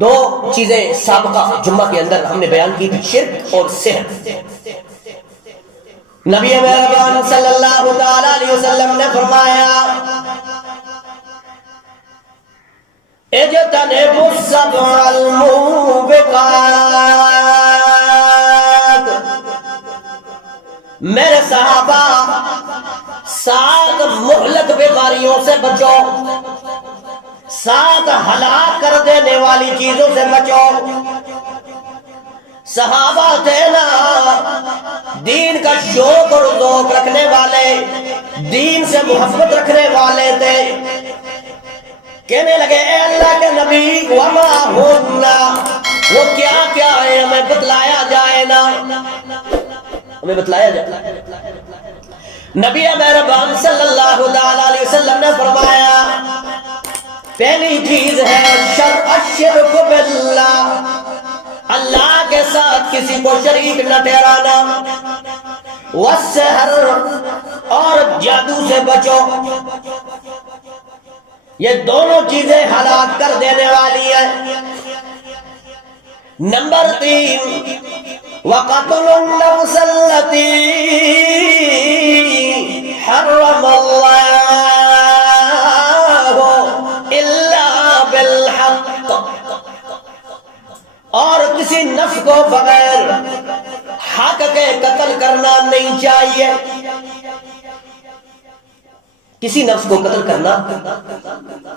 دو چیزیں سابقہ جمعہ کے اندر ہم نے بیان کی تھی، شرک اور سحر۔ نبی مہربان صلی اللہ علیہ وسلم نے فرمایا اجتنبوا السبع الموبقات، میرے صحابہ 7 مہلک بیماریوں سے بچو، 7 ہلاک کر دینے والی چیزوں سے بچو۔ صحابہ تھے نا دین کا شوق اور ذوق رکھنے والے، دین سے محبت رکھنے والے تھے، کہنے لگے اے اللہ کے نبی وما ہونا، وہ کیا کیا ہے ہمیں بتلایا جائے نا، ہمیں بتلایا جائے۔ نبی مہربان صلی اللہ علیہ وسلم نے فرمایا پہلی چیز ہے الشرک باللہ، اللہ کے ساتھ کسی کو شریک نہ ٹھہرانا، والسحر، اور جادو سے بچو، یہ دونوں چیزیں ہلاک کر دینے والی ہیں۔ نمبر 3 وقتل النفس التي حرم اللہ الا بالحق، اور کسی نفس کو بغیر حق کے قتل کرنا نہیں چاہیے، کسی نفس کو قتل کرنا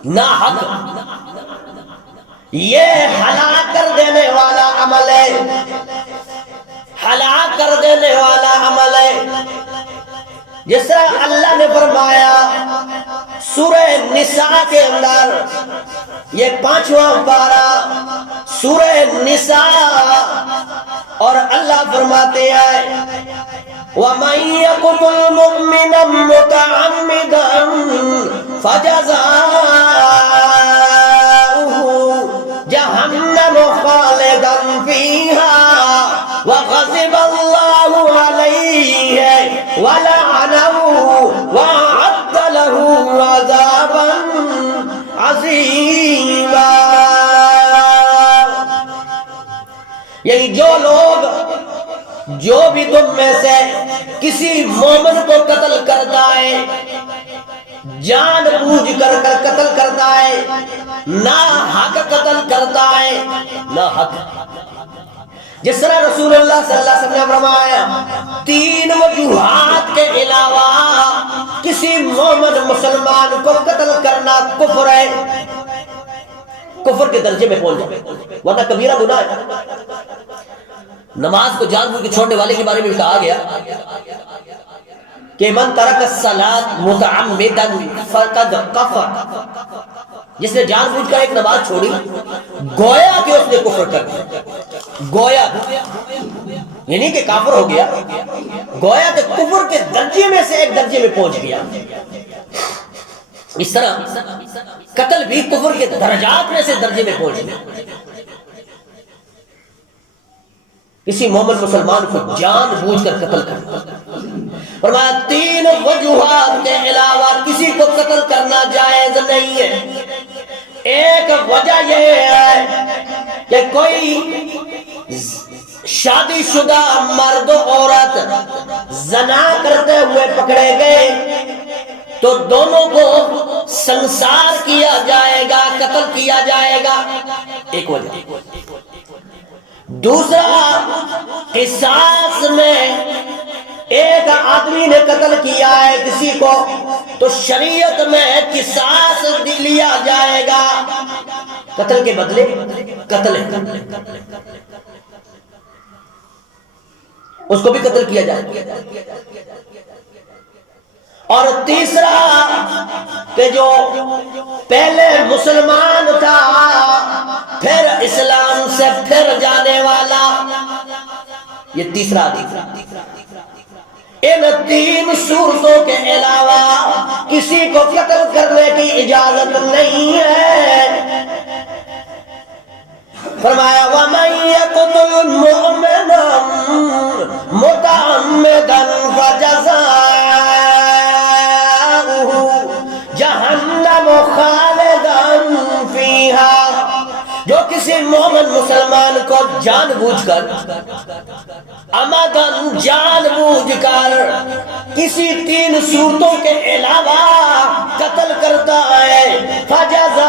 نہ حق، یہ ہلاک کر دینے والا عمل ہے، ہلاک کر دینے والا عمل ہے۔ جس طرح اللہ نے فرمایا سورہ نساء کے اندر، یہ 5واں پارہ سورہ نساء، اور اللہ فرماتے ہیں وَمَن يَقْتُلْ مُؤْمِنًا مُتَعَمِّدًا فَجَزَاؤُهُ جَهَنَّمُ خَالِدًا فِيهَا وَغَضِبَ اللَّهُ عَلَيْهِ وَلَعَنَهُ وَأَعَدَّ لَهُ عَذَابًا عَظِيمًا۔ یہی جو لوگ، جو بھی تم میں سے کسی مومن کو قتل کرتا ہے، جان بوجھ کر قتل کرتا ہے، نہ حق قتل کرتا ہے، نہ حق، جس طرح رسول اللہ صلی اللہ علیہ وسلم نے فرمایا 3 وجوہات کے علاوہ کسی مومن مسلمان کو قتل کرنا کفر ہے، کفر کے درجے میں پہنچ جائے، ورنہ کبیرہ گناہ ہے۔ نماز کو جان بوجھ کے چھوڑنے والے کے بارے میں کہا گیا کہ من ترک الصلاۃ متعمدا فقد کفر، جس نے جان بوجھ کر ایک نماز چھوڑی گویا کہ اس نے کفر کر دیا، گویا یعنی کہ کافر ہو گیا، گویا کہ کفر کے درجے میں سے ایک درجے میں پہنچ گیا۔ اس طرح قتل بھی کفر کے درجات میں سے درجے میں پہنچ گیا۔ کسی مومن مسلمان کو جان بوجھ کر قتل کرنا، فرمایا 3 وجوہات کے علاوہ کسی کو قتل کرنا جائز نہیں ہے۔ ایک وجہ یہ ہے کہ کوئی شادی شدہ مرد و عورت زنا کرتے ہوئے پکڑے گئے تو دونوں کو سنسار کیا جائے گا، قتل کیا جائے گا، ایک وجہ۔ دوسرا، قصاص میں ایک آدمی نے قتل کیا ہے کسی کو تو شریعت میں قصاص لیا جائے گا، قتل کے بدلے قتل ہے، اس کو بھی قتل کیا جائے گا۔ اور تیسرا کہ جو پہلے مسلمان تھا پھر اسلام سے پھر جانے والا، یہ تیسرا حدیث۔ ان 3 صورتوں کے علاوہ کسی کو قتل کرنے کی اجازت نہیں ہے۔ فرمایا وَمَن يَقْتُلْ مُؤْمِنًا مُتَعَمِّدًا فَجَزَاؤُهُ جَهَنَّمُ خَالِدًا فِيهَا، جو کسی مومن مسلمان کو جان بوجھ کر عمدن جان بوجھ کر کسی 3 صورتوں کے علاوہ قتل کرتا ہے فَجَزَاؤُهُ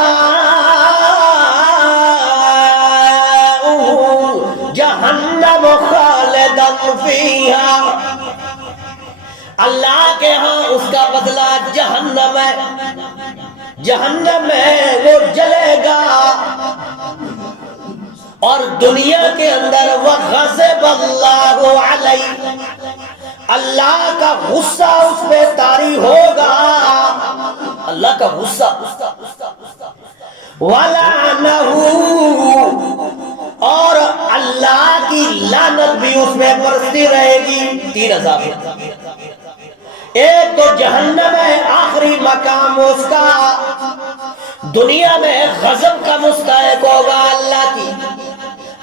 جَهَنَّمُ خَالِدًا فِيهَا، اللہ کے ہاں اس کا بدلہ جہنم ہے، جہنم میں وہ جلے گا، اور دنیا کے اندر وَغَضِبَ اللَّهُ عَلَيْهِ، اللہ کا غصہ اس پہ طاری ہوگا، اللہ کا غصہ، وَلَعْنَهُ، اور اللہ کی لعنت بھی اس میں برستی رہے گی۔ 3 عذاب ہیں، ایک تو جہنم ہے آخری مقام اس کا، دنیا میں غضب کا مستحق ہوگا،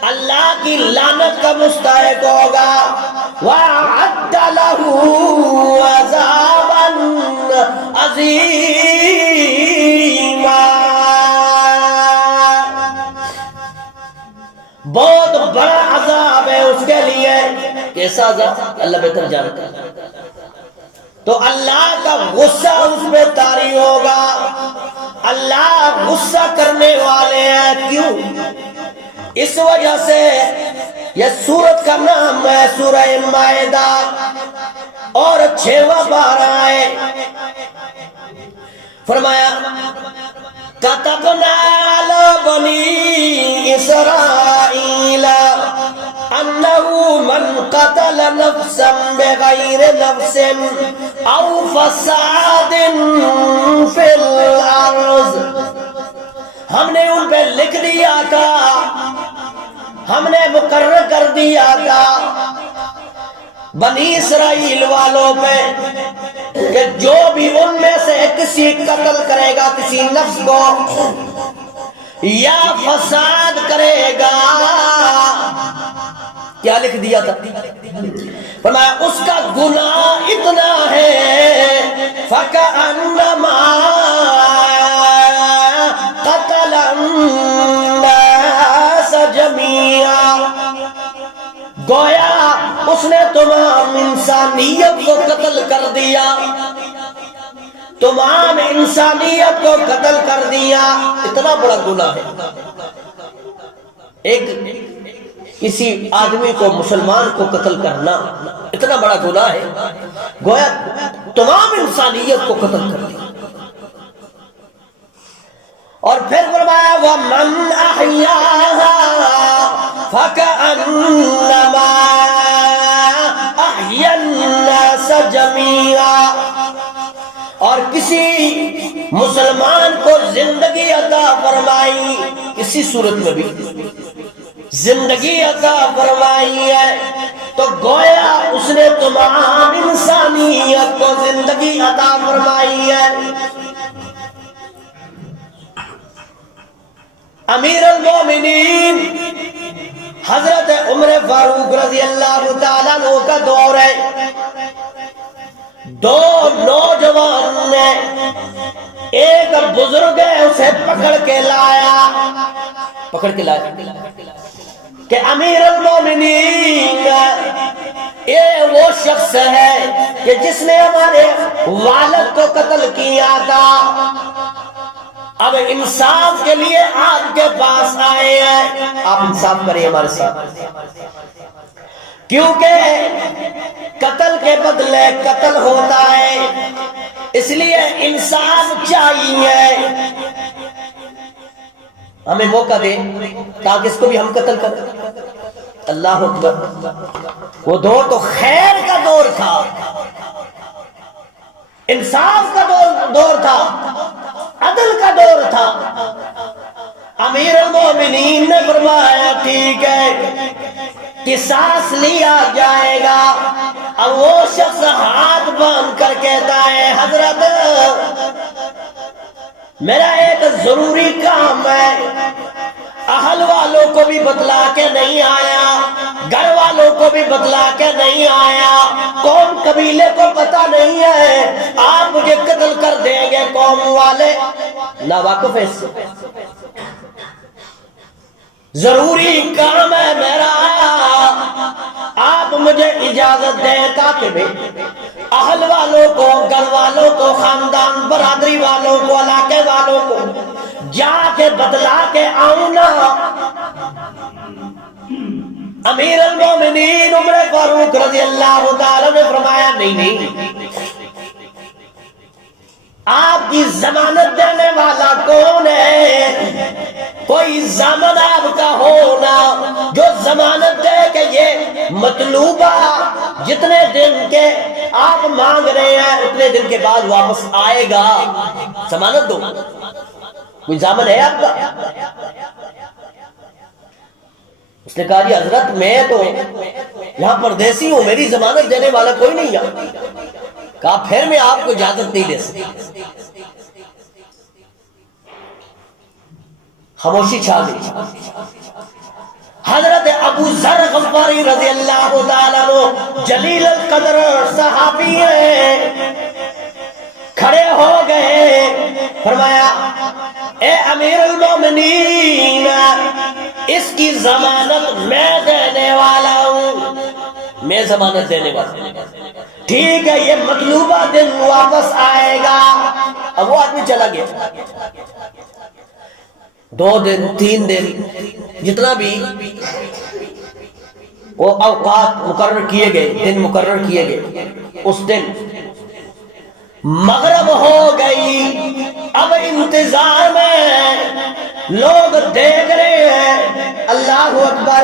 اللہ کی لعنت کا مستحق ہوگا، وَأَعَدَّ لَهُ عَذَابًا عَظِيمًا، بہت بڑا عذاب ہے اس کے لیے۔ کیسا عذاب اللہ بہتر جانتا ہے۔ تو اللہ کا غصہ اس پہ طاری ہوگا، اللہ غصہ کرنے والے ہیں، کیوں؟ اس وجہ سے یہ سورت کا نام ہے سورہ مائدہ، اور 6واں پارہ ہے۔ فرمایا كَتَبْنَا عَلَى بَنِي إِسْرَائِيلَ أَنَّهُ مَنْ قَتَلَ نَفْسًا بِغَيْرِ نَفْسٍ أَوْ فَسَادٍ فِي الْأَرْضِ، ہم نے ان پہ لکھ دیا تھا، ہم نے مقرر کر دیا تھا بنی اسرائیل والوں پہ کہ جو بھی ان میں سے کسی قتل کرے گا کسی نفس کو یا فساد کرے گا، کیا لکھ دیا تھا؟ فرمایا اس کا گناہ اتنا ہے فَكَأَنَّمَا قَتَلَ النَّاسَ جَمِيعًا، گویا اس نے تمام انسانیت کو قتل کر دیا، تمام انسانیت کو قتل کر دیا۔ اتنا بڑا گناہ ہے، ایک کسی آدمی کو، مسلمان کو قتل کرنا اتنا بڑا گناہ ہے، گویا تمام انسانیت کو قتل کر دیا۔ اور پھر فرمایا وَمَنْ أَحْيَاهَا فَكَأَنَّمَا أَحْيَا النَّاسَ جَمِيعًا، اور کسی مسلمان کو زندگی عطا فرمائی، کسی صورت میں بھی زندگی عطا فرمائی ہے، تو گویا اس نے تمام انسانیت کو زندگی عطا فرمائی ہے۔ امیر المومنین حضرت عمر فاروق رضی اللہ تعالیٰ عنہ کا دور ہے، 2 نوجوان نے، ایک بزرگ ہے اسے پکڑ کے لایا کہ امیر المومنین یہ وہ شخص ہے کہ جس نے ہمارے والد کو قتل کیا تھا، اب انصاف کے لیے آپ کے پاس آئے ہیں، آپ انصاف کریں ہمارے ساتھ، کیونکہ قتل کے بدلے قتل ہوتا ہے، اس لیے انصاف چاہیے، ہمیں موقع دیں تاکہ اس کو بھی ہم قتل کریں۔ اللہ اکبر، وہ دور تو خیر کا دور تھا، انصاف کا دور تھا، عدل کا دور تھا۔ امیر المومنین نے فرمایا ٹھیک ہے، قصاص لیا جائے گا۔ اب وہ شخص ہاتھ باندھ کر کہتا ہے حضرت میرا ایک ضروری کام ہے، اہل والوں کو بھی بتلا کے نہیں آیا، گھر والوں کو بھی بتلا کے نہیں آیا، قوم قبیلے کو پتہ نہیں ہے، آپ مجھے قتل کر دیں گے، قوم والے ناواقف ہے اس سے۔ ضروری کام ہے میرا، آپ مجھے اجازت دیں تاکہ میں اہل والوں کو، گھر والوں کو، خاندان برادری والوں کو، علاقے والوں کو جا کے بتلا کے آؤں نا۔ امیر المومنین عمر فاروق رضی اللہ تعالیٰ نے فرمایا نہیں نہیں، آپ کی ضمانت دینے والا کون ہے؟ کوئی ضامن آپ کا ہونا جو ضمانت دے کہ یہ مطلوبہ جتنے دن کے آپ مانگ رہے ہیں اتنے دن کے بعد واپس آئے گا، ضمانت دو۔ کوئی ضامن ہے آپ کا؟ اس نے کہا جی حضرت میں تو یہاں پردیسی ہوں، میری ضمانت دینے والا کوئی نہیں ہے۔ کہا پھر میں آپ کو اجازت نہیں دے سکتا۔ خاموشی چھا گئی۔ حضرت ابو ذر غفاری رضی اللہ تعالیٰ عنہ جلیل القدر صحابی ہیں، کھڑے ہو گئے، فرمایا اے امیر المومنین اس کی ضمانت میں دینے والا ہوں، میں ضمانت دینے والا ہوں، ٹھیک ہے یہ مطلوبہ دن واپس آئے گا۔ اب وہ آدمی چلا گیا، 2 دن 3 دن جتنا بھی وہ اوقات مقرر کیے گئے، دن مقرر کیے گئے، اس دن مغرب ہو گئی، اب انتظار میں لوگ دیکھ رہے ہیں، اللہ اکبر،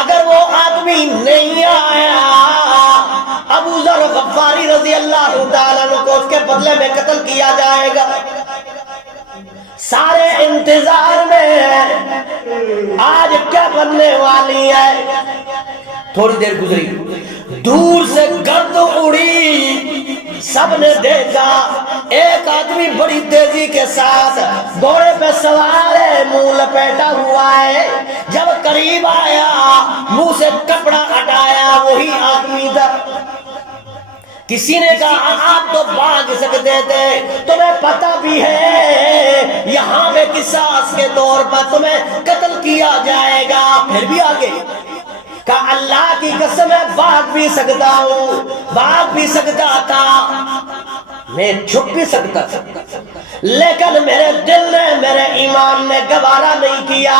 اگر وہ آدمی نہیں آیا ابو ذر غفاری رضی اللہ تعالیٰ عنہ کو اس کے بدلے میں قتل کیا جائے گا۔ سارے انتظار میں ہیں، آج کیا بننے والی ہے۔ تھوڑی دیر گزری، دور سے گرد اڑی، سب نے دیکھا ایک آدمی بڑی تیزی کے ساتھ گھوڑے پہ سوار ہے، منہ لپیٹا ہوا ہے، جب قریب آیا منہ سے کپڑا ہٹایا، وہی آدمی تھا۔ کسی نے کہا آپ تو بھاگ سکتے تھے، تمہیں پتہ بھی ہے یہاں پہ قصاص کے طور پر تمہیں قتل کیا جائے گا، پھر بھی آگے کہا اللہ کی قسم میں بھاگ بھی سکتا ہوں، بھاگ بھی سکتا تھا، میں چھپ بھی سکتا تھا، لیکن میرے دل نے، میرے ایمان نے گوارا نہیں کیا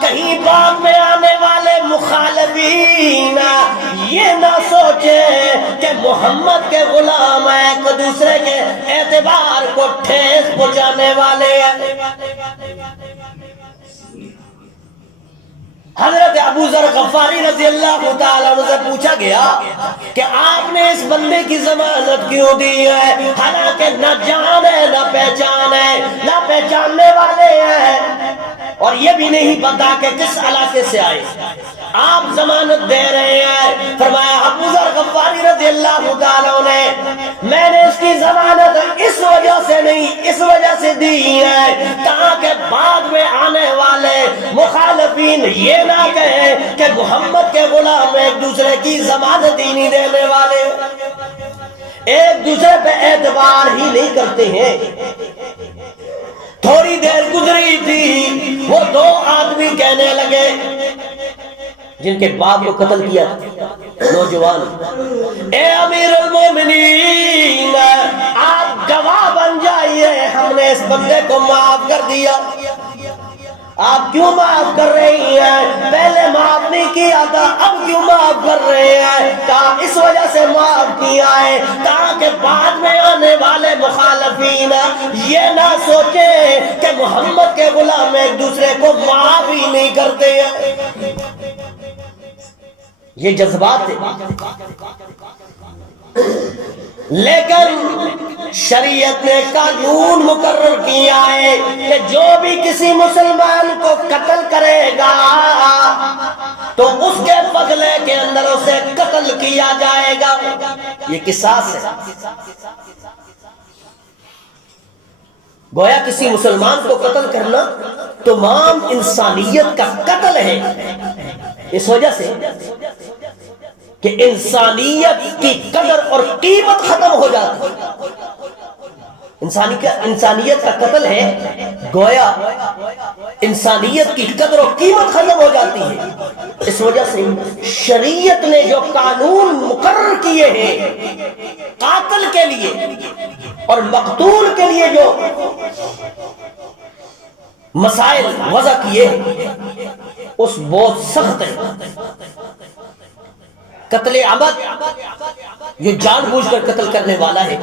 کہیں بعد میں آنے والے مخالفین یہ نہ سوچے کہ محمد کے غلام ایک دوسرے کے اعتبار کو ٹھیس پہنچانے والے ہیں۔ حضرت ابو ذر غفاری رضی اللہ تعالیٰ عنہ سے پوچھا گیا کہ آپ نے اس بندے کی ضمانت کیوں دی ہے، حالانکہ نہ جان ہے نہ پہچان ہے، نہ پہچاننے والے ہیں، اور یہ بھی نہیں پتا کہ کس علاقے سے آئے، آپ ضمانت دے رہے ہیں۔ فرمایا ابو ذر غفاری رضی اللہ تعالیٰ عنہ میں نے اس کی ضمانت اس وجہ سے نہیں، اس وجہ سے دی ہے تاکہ بعد میں آنے والے مخالفین یہ نہ کہیں کہ محمد کے غلام ایک دوسرے کی ضمانت ہی نہیں دینے والے، ایک دوسرے پہ اعتبار ہی نہیں کرتے ہیں۔ تھوڑی دیر گزری تھی، وہ 2 آدمی کہنے لگے جن کے باپ کو قتل کیا، نوجوان، اے امیر المومنین آپ گواہ بن جائیے، ہم نے اس بندے کو معاف کر دیا۔ آپ کیوں معاف کر رہی ہیں؟ پہلے معاف نہیں کیا تھا، اب کیوں معاف کر رہے ہیں؟ کہا اس وجہ سے معاف کیا ہے تاکہ بعد میں آنے والے مخالفین یہ نہ سوچیں کہ محمد کے غلام ایک دوسرے کو معاف ہی نہیں کرتے ہیں۔ یہ جذبات ہے، لیکن شریعت نے قانون مقرر کیا ہے کہ جو بھی کسی مسلمان کو قتل کرے گا تو اس کے بدلے کے اندر اسے قتل کیا جائے گا، یہ قصاص ہے۔ گویا کسی مسلمان کو قتل کرنا تمام انسانیت کا قتل ہے، اس وجہ سے کہ انسانیت کی قدر اور قیمت ختم ہو جاتی ہے۔ انسانیت کا قتل ہے، گویا انسانیت کی قدر و قیمت ختم ہو جاتی ہے۔ اس وجہ سے شریعت نے جو قانون مقرر کیے ہیں قاتل کے لیے اور مقتول کے لیے جو مسائل وضع کیے اس بہت سخت ہے۔ قتل عمد یہ جان بوجھ کر قتل کرنے والا ہے،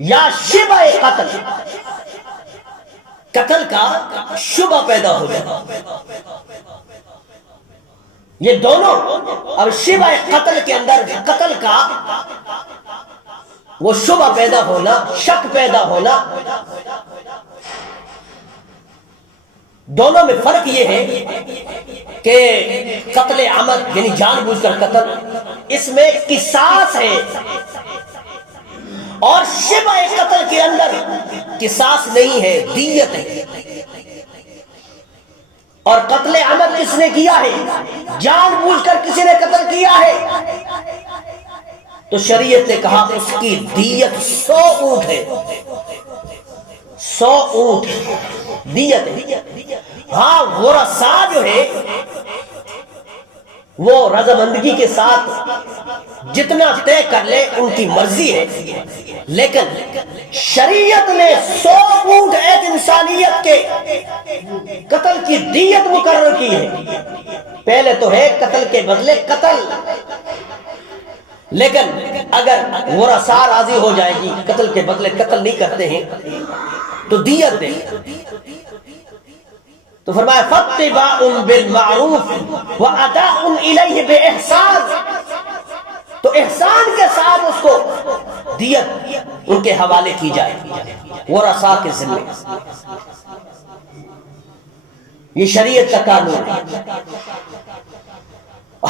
یا شبہ قتل، قتل کا شبہ پیدا ہو جائے، یہ دونوں۔ اب شبہ قتل کے اندر قتل کا وہ شبہ پیدا ہونا، شک پیدا ہونا، دونوں میں فرق یہ ہے کہ قتل عمد یعنی جان بوجھ کر قتل، اس میں قصاص ہے، اور شبہ قتل کے اندر قصاص نہیں ہے، دیت ہے۔ اور قتل عمد کس نے کیا ہے؟ جان بوجھ کر کسی نے قتل کیا ہے تو شریعت نے کہا اس کی دیت 100 اونٹ ہے، 100 اونٹ دیت ہے۔ ہاں ورثاء جو ہے وہ رضامندگی کے ساتھ جتنا طے کر لے ان کی مرضی ہے، لیکن شریعت نے 100 اونٹ ایک انسانیت کے قتل کی دیت مقرر کی ہے۔ پہلے تو ہے قتل کے بدلے قتل، لیکن اگر ورثاء راضی ہو جائے گی قتل کے بدلے قتل نہیں کرتے ہیں تو دیت دے۔ تو فرمایا فَاتِّبَاعٌ بِالْمَعْرُوفِ وَأَدَاءٌ إِلَيْهِ بِإِحْسَانٍ، تو احسان کے ساتھ اس کو دیت ان کے حوالے کی جائے ورثاء کے ذمے۔ یہ شریعت کا قانون ہے۔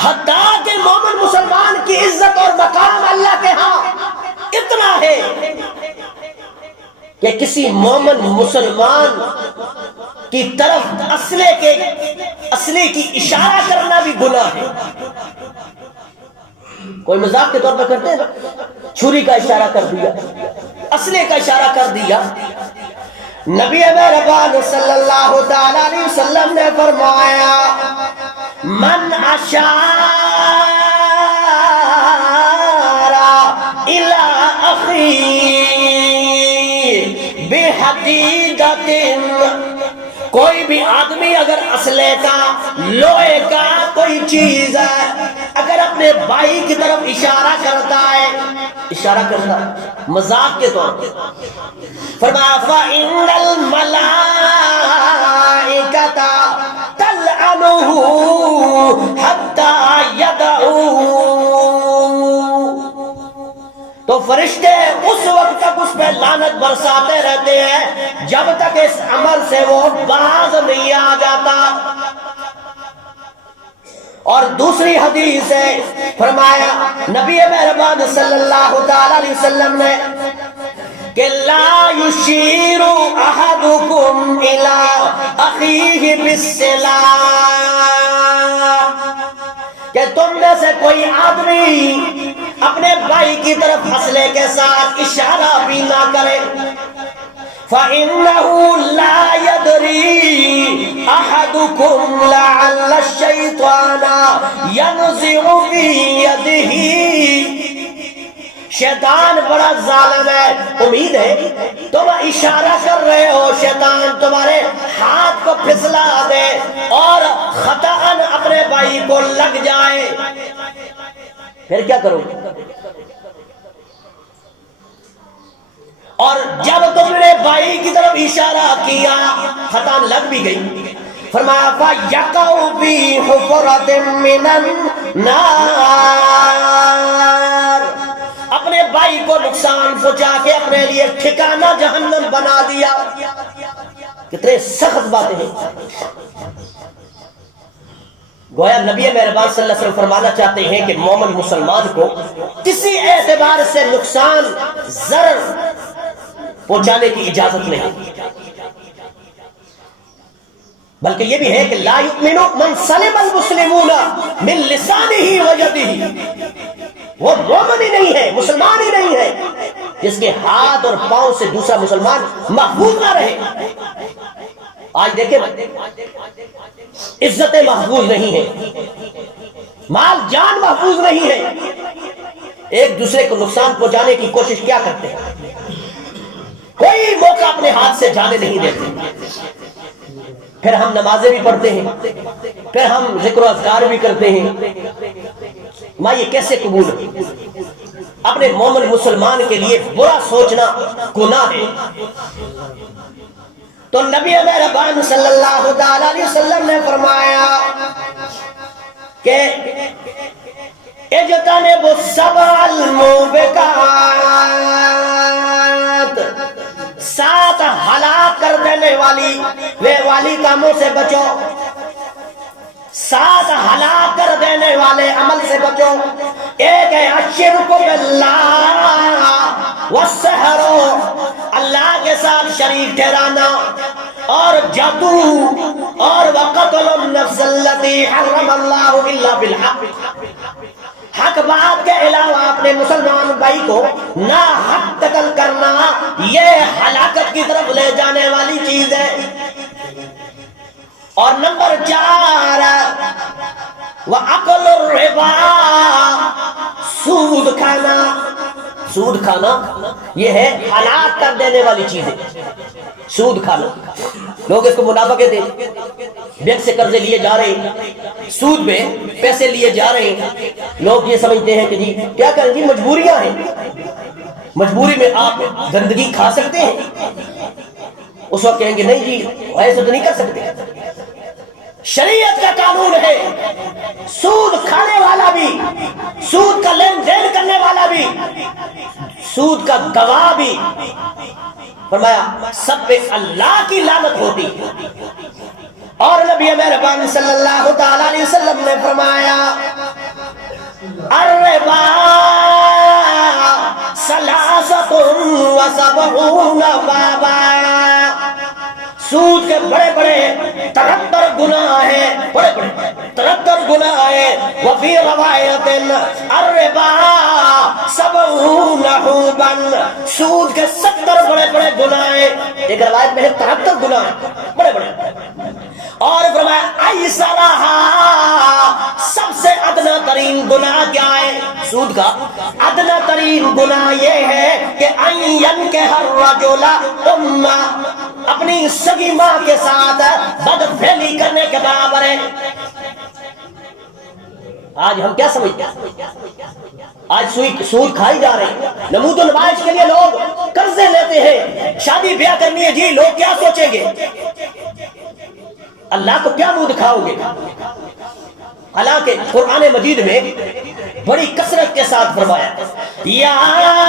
حتیٰ کہ مومن مسلمان کی عزت اور مقام اللہ کے ہاں اتنا ہے کہ کسی مومن مسلمان کی طرف اسلحے کی اشارہ کرنا بھی گناہ ہے۔ کوئی مذاق کے طور پر کرتے ہیں نا، چھری کا اشارہ کر دیا، اسلحے کا اشارہ کر دیا۔ نبی مہربان صلی اللہ تعالی علیہ وسلم نے فرمایا من اشار الی اخی بحدیدۃ، کوئی بھی آدمی اگر اسلحے کا، لوہے کا کوئی چیز ہے اگر اپنے بھائی کی طرف اشارہ کرتا ہے، اشارہ کرتا ہے مذاق کے طور پر، فرمایا فَإِنَّ الْمَلَائِكَةَ تَلْعَنُهُ حَتَّى يَدَعُوهُ، تو فرشتے اس وقت تک اس پہ لعنت برساتے رہتے ہیں جب تک اس عمل سے وہ باز نہیں آ جاتا۔ اور دوسری حدیث ہے، فرمایا نبی مہربان صلی اللہ تعالی علیہ وسلم نے کہ لا یشیر احدکم الی اخیہ بالسلاح، کہ تم میں سے کوئی آدمی اپنے بھائی کی طرف اسلحے کے ساتھ اشارہ بھی نہ کرے، فَإِنَّهُ لَا يَدْرِي أَحَدُكُمْ لَعَلَّ الشَّيْطَانَ يَنْزِعُ فِي يَدِهِ، شیطان بڑا ظالم ہے، امید ہے تم اشارہ کر رہے ہو شیطان تمہارے ہاتھ کو پھسلا دے اور خطاً اپنے بھائی کو لگ جائے، پھر کیا کرو گے؟ اور جب تم نے بھائی کی طرف اشارہ کیا خطاً لگ بھی گئی، فرمایا فَيَقَعُ فِي حُفْرَةٍ مِّنَ النَّارِ، اپنے بھائی کو نقصان پہنچا کے اپنے لیے ٹھکانہ جہنم بنا دیا۔ کتنے سخت باتیں ہیں۔ گویا نبی مہربان صلی اللہ علیہ وسلم فرمانا چاہتے ہیں کہ مومن مسلمان کو کسی اعتبار سے نقصان، ضرر پہنچانے کی اجازت نہیں، بلکہ یہ بھی ہے کہ لا یؤمن من سلم المسلمون من لسانہ و یدہ، وہ مومن ہی نہیں ہے، مسلمان ہی نہیں ہے جس کے ہاتھ اور پاؤں سے دوسرا مسلمان محفوظ نہ رہے۔ آج دیکھیں عزتیں محفوظ نہیں ہیں، مال جان محفوظ نہیں ہے، ایک دوسرے کو نقصان پہنچانے کی کوشش کیا کرتے ہیں، کوئی موقع اپنے ہاتھ سے جانے نہیں دیتے۔ پھر ہم نمازیں بھی پڑھتے ہیں، پھر ہم ذکر و اذکار بھی کرتے ہیں، یہ کیسے قبول ہے؟ اپنے مومن مسلمان کے لیے برا سوچنا گناہ ہے۔ تو نبی مہربان صلی اللہ علیہ وسلم نے فرمایا کہ اجتنبوا السبع الموبقات، 7 ہلاک کر دینے والی کاموں سے بچو، 7 ہلاک کر دینے والے عمل سے بچو۔ ایک ہے الشرک باللہ والسحر، اللہ کے ساتھ شریک ٹھہرانا اور جادو، اور وقتل النفس التي حرم اللہ الا بالحق، حق بات کے علاوہ اپنے مسلمان بھائی کو ناحق قتل کرنا یہ ہلاکت کی طرف لے جانے والی چیز ہے۔ اور نمبر 4 وَأَكْلُ الرِّبَا، سود کھانا۔ سود کھانا یہ ہے ہلاک کر دینے والی چیز ہے، سود کھانا۔ لوگ اس کو منافع کہتے ہیں، بینک سے قرضے لیے جا رہے ہیں، سود میں پیسے لیے جا رہے ہیں، لوگ یہ سمجھتے ہیں کہ جی کیا کریں جی مجبوریاں ہیں، مجبوری میں آپ گندگی کھا سکتے ہیں۔ اس وقت کہیں گے نہیں جی ایسا تو نہیں کر سکتے، شریعت کا قانون ہے، سود کھانے والا بھی، سود کا لین دین کرنے والا بھی، سود کا گواہ بھی، فرمایا سب پہ اللہ کی لعنت ہوتی۔ اور نبی مہربان صلی اللہ تعالی علیہ وسلم نے فرمایا الربا ثلاثۃ وسبعون بابا، سود کے بڑے بڑے 73 گناہ ہیں، بڑے بڑے 73 گناہ ہیں۔ وفی روایت الربا 70 حوبا، سود کے 70 بڑے بڑے گناہ ہیں، ایک روایت میں ہے 73 گناہ بڑے بڑے۔ اور فرمایا ایسرہا، سب سے ادنا ترین گناہ کیا ہے؟ سود کا ادنا ترین گناہ یہ ہے کہ ان ينكح الرجل امہ، اپنی سگی ماں کے ساتھ بدفعلی کرنے کے برابر ہے۔ آج ہم کیا سمجھتے ہیں؟ آج سود کھائی جا رہی ہے، نمود و نمائش کے لیے لوگ قرضے لیتے ہیں، شادی بیاہ کرنی ہے جی لوگ کیا سوچیں گے، اللہ کو کیا منہ دکھاؤ گے؟ حالانکہ قرآن مجید میں بڑی کثرت کے ساتھ فرمایا یا ایھا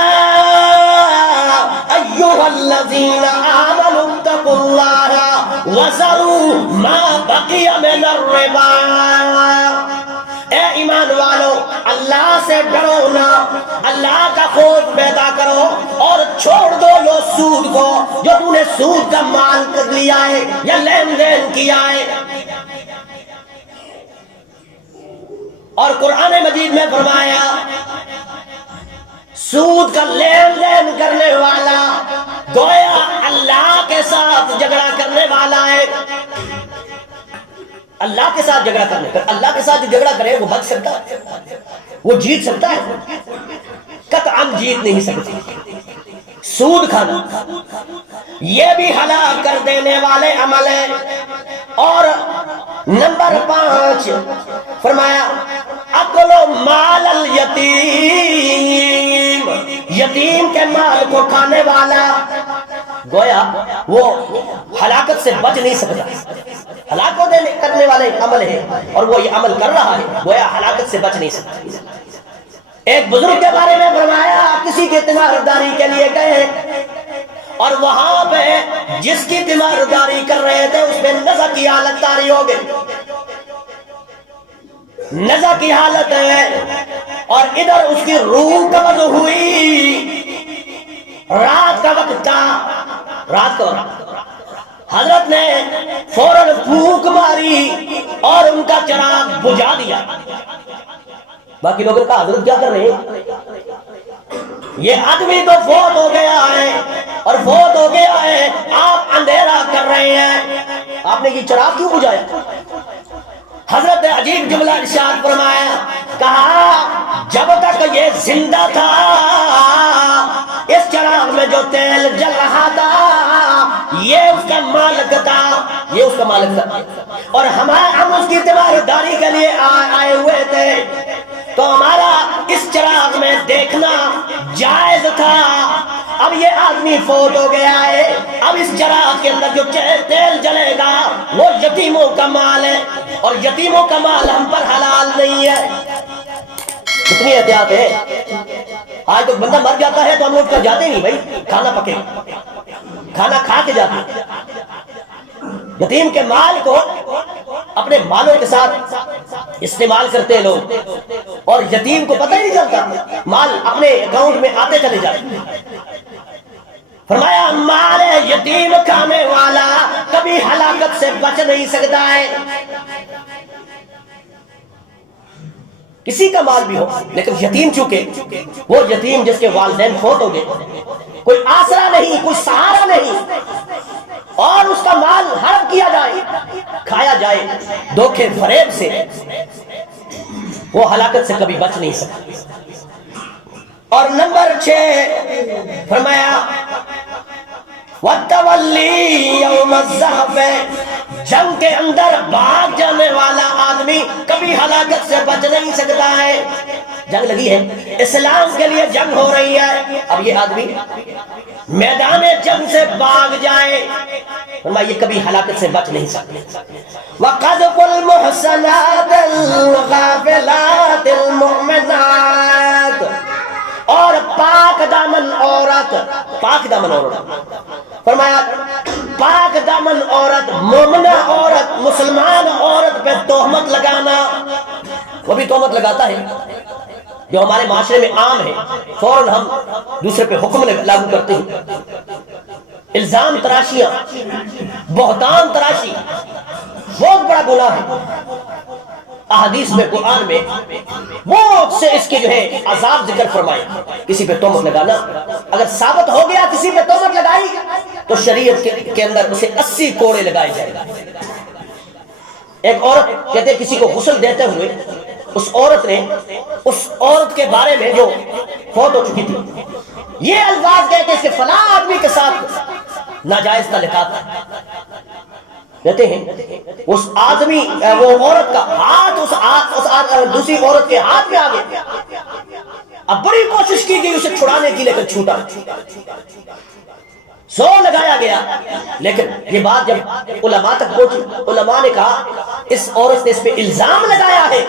الذین آمنوا اتقوا اللہ وذروا ما بقی من الربا، اے ایمان والو اللہ سے ڈرو نا، اللہ کا خوف پیدا کرو اور چھوڑ دو لو سود کو، جو تم نے سود کا مال کر لیا ہے یا لین دین کیا ہے۔ اور قرآن مجید میں فرمایا سود کا لین دین کرنے والا گویا اللہ کے ساتھ جھگڑا کرنے والا ہے۔ اللہ کے ساتھ جھگڑا کرنے پر، اللہ کے ساتھ جو جھگڑا کرے وہ بچ سکتا ہے، وہ جیت سکتا ہے؟ قطعاً جیت نہیں سکتی۔ سود کھانا یہ بھی ہلاک کر دینے والے عمل ہے۔ اور نمبر 5 فرمایا اکل مال الیتیم، یتیم کے مال کو کھانے والا گویا وہ ہلاکت سے بچ نہیں سکتا، ہلاک کرنے والے عمل ہے اور وہ یہ عمل کر رہا ہے، گویا ہلاکت سے بچ نہیں سکتا۔ ایک بزرگ کے بارے میں فرمایا کسی کی تیمارداری کے لیے گئے اور وہاں پہ جس کی تیمارداری کر رہے تھے اس میں نزع کی حالت طاری ہو گئی، نزع کی حالت ہے اور ادھر اس کی روح قبض ہوئی، رات کا وقت تھا، رات کا وقت، حضرت نے فوراً پھونک ماری اور ان کا چراغ بجھا دیا۔ باقی لوگوں نے کہا حضرت کیا کر رہے ہیں؟ یہ آدمی تو فوت ہو گیا ہے، اور فوت ہو گیا ہے، آپ اندھیرا کر رہے ہیں، آپ نے یہ چراغ کیوں بجھایا؟ حضرت نے عجیب جملہ ارشاد فرمایا، کہا جب تک یہ زندہ تھا اس چراغ میں جو تیل جل رہا تھا یہ اس کا مالک تھا، یہ اس کا مالک تھا، اور ہم اس کی تیمارداری کے لیے آئے ہوئے تھے، تو ہمارا اس چراغ میں دیکھنا جائز تھا۔ اب یہ آدمی فوت ہو گیا ہے، اب اس چراغ کے اندر جو تیل جلے گا وہ یتیموں کا مال ہے، اور یتیموں کا مال ہم پر حلال نہیں ہے۔ کتنی احتیاط ہے، آج تو بندہ مر جاتا ہے تو ہم لوگ کر جاتے نہیں بھائی، کھانا پکے، کھانا کھا کے جاتے۔ یتیم کے مال کو اپنے مالوں کے ساتھ استعمال کرتے ہیں لوگ، اور یتیم کو پتہ ہی نہیں چلتا، مال اپنے اکاؤنٹ میں آتے چلے جاتے۔ فرمایا مال یتیم کھانے والا کبھی ہلاکت سے بچ نہیں سکتا ہے۔ کسی کا مال بھی ہو لیکن یتیم چونکہ وہ یتیم جس کے والدین فوت ہو گئے، کوئی آسرا نہیں، کوئی سہارا نہیں، اور اس کا مال ہڑپ کیا جائے، کھایا جائے دھوکے فریب سے، وہ ہلاکت سے کبھی بچ نہیں سکتا۔ اور نمبر 6 فرمایا وَالتَّوَلِّي يَوْمَ الزَّحْفِ، جنگ کے اندر بھاگ جانے والا آدمی کبھی ہلاکت سے بچ نہیں سکتا ہے۔ جنگ لگی ہے، اسلام کے لیے جنگ ہو رہی ہے، اب یہ آدمی میدان جنگ سے بھاگ جائے، فرمایا یہ کبھی ہلاکت سے بچ نہیں سکتا۔ وَقَذْفُ الْمُحْصَنَاتِ الْغَافِلَاتِ الْمُؤْمِنَاتِ، اور پاک دامن عورت، پاک دامن عورت، فرمایا پاک دامن عورت، مومنہ عورت، مسلمان عورت پہ تہمت لگانا، وہ بھی تہمت لگاتا ہے جو ہمارے معاشرے میں عام ہے، فوراً ہم دوسرے پہ حکم لاگو کرتے ہیں، الزام تراشیاں، بہتان تراشی بہت بڑا گناہ ہے۔ احادیث میں، قرآن میں بہت سے اس کے جو ہے عذاب ذکر فرمائے۔ کسی پہ تہمت لگانا، اگر ثابت ہو گیا کسی پہ تہمت لگائی تو شریعت کے اندر اسے 80 کوڑے لگائے جائے گا۔ ایک عورت کہتے ہیں کسی کو غسل دیتے ہوئے اس عورت نے اس عورت کے بارے میں جو فوت ہو چکی تھی یہ الفاظ کہتے ہیں کہ فلاں آدمی کے ساتھ ناجائز تعلقات، کہتے ہیں اس آدمی وہ عورت کا ہاتھ اس دوسری عورت کے ہاتھ میں آ گیا، اب بڑی کوشش کی گئی اسے چھڑانے کی لیکن چھوٹا، زور لگایا گیا، لیکن یہ بات جب علماء تک پہنچی، علماء نے کہا اس عورت نے اس پہ الزام لگایا ہے،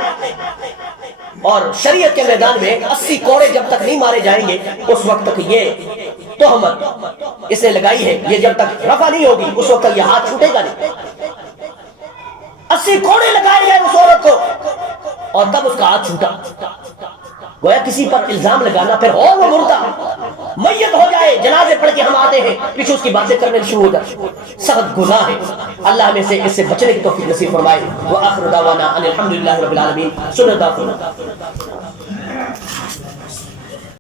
اور شریعت کے میدان میں 80 کوڑے جب تک نہیں مارے جائیں گے اس وقت تک یہ تہمت اس نے لگائی ہے، یہ جب تک رفع نہیں ہوگی اس وقت تک یہ ہاتھ چھوٹے گا نہیں۔ 80 کوڑے لگائے گئے اس عورت کو، اور تب اس کا ہاتھ چھوٹا۔ گویا کسی پر الزام لگانا، پھر ہو وہ مردہ میت ہو جائے، جنازے پڑھ کے ہم آتے ہیں پیچھے اس کی باتیں کرنے شروع ہو جائے، سخت گناہ ہے۔ اللہ ہمیں سے اس سے بچنے کی توفیق نصیب فرمائے۔ وآخر دعوانا ان الحمدللہ رب العالمین۔ سنت